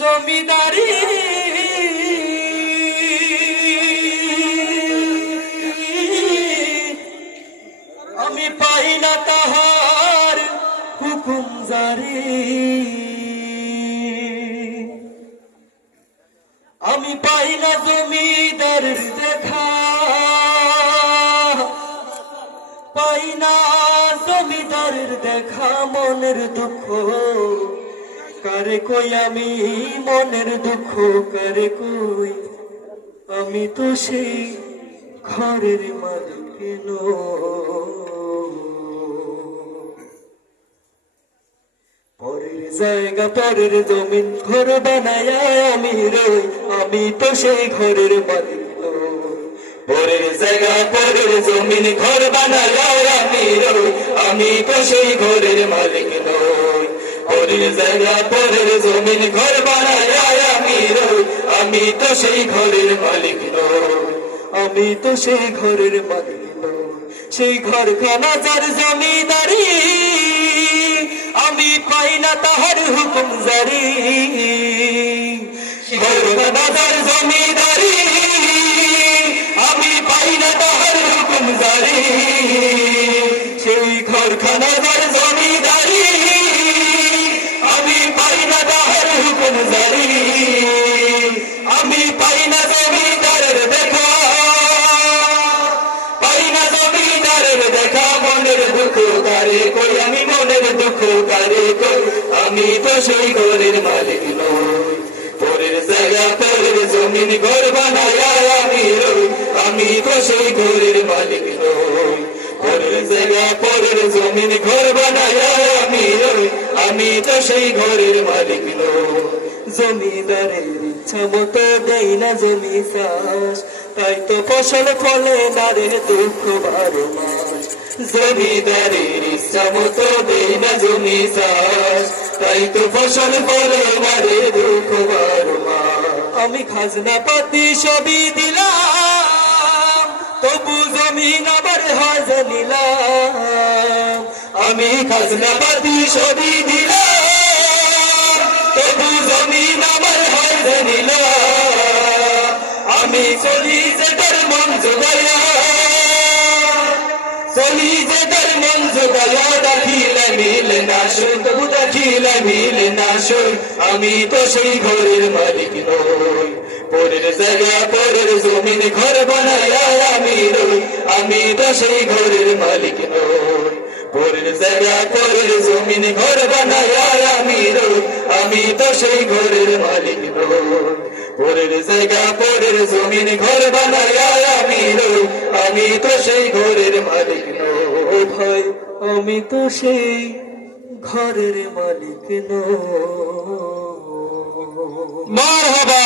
জমিদারি আমি পাই না তাহার হুকুম জারি, আমি পাই না জমিদার দেখা, পাই না জমিদার দেখা। মনের দুঃখ কারে কই আমি, মনের দুঃখ কারে কই, আমি তো সেই ঘরের মালিক নই। পরের জায়গা পরের জমিন ঘর বানায় আমি রই, আমি তো সেই ঘরের মালিক নই। পরের জায়গা পরের জমিন ঘর বানায় আমি রই, আমি তো সেই ঘরের মালিক নই। পরের জায়গা পরের জমিন ঘর বানায় আমি রই, আমি তো সেই ঘরের মালিক নই। আমি তো সেই ঘরের মালিক নই। সেই ঘরখানা যার জমিদারি, আমি পাই না তাহার হুকুম জারি। ঘরখানা যার জমিদারি, আমি পাই না তাহার হুকুম জারি। সেই ঘরখানা যার জমিদারি, আমি পাই না তাহার হুকুম জারি। আমি পাই না জমিদারের দেখা, পাই না জমিদারের দেখা। মনের দুঃখ কারে কই আমি, মনের দুঃখ কারে কই, আমি তো সেই ঘরের মালিক নই। পরের জায়গা পরের জমিন ঘর বানায় আমি রই, আমি তো সেই ঘরের মালিক নই। পরের জায়গা পরের জমিন ঘর বানায় আমি রই, আমি তো সেই ঘরের মালিক নই। জমিদারের ইচ্ছা মতো দেয় না জমি চাষ, তাই তো ফসল ফলে না রে দুঃখ 12 মাস। জমিদারের ইচ্ছা মতো দেয় না জমি চাষ, তাই তো ফসল ফলে না রে দুঃখ 12 মাস। আমি খাজনা পাতি সবই দিলাম, তবু জমিন আবার হাজ নিলাম। আমি খাজনা পাতি সবই দিলাম, তবু জমিন আমার হাজ নিলাম। আমি চলি যে তার মন জোগাইয়া, চলি যে তার মন জোগাইয়া। দেখিলে মিলে না সই, তবু দেখিলে মিলে না সই, আমি তো সেই ঘরের মালিক নই। পরের জায়গা পরের জমিন ঘর বানায় আমি রই, আমি তো সেই ঘরের মালিক নই। পরের জায়গা পরের জমিন ঘর বানায় আমি রই, আমি তো সেই ঘরের মালিক নই। পরের জায়গা পরের জমিন ঘর বানায় আমি রই, আমি তো সেই ঘরের মালিক নই। ভাই আমি তো সেই ঘরের মালিক নই। মারহাবা।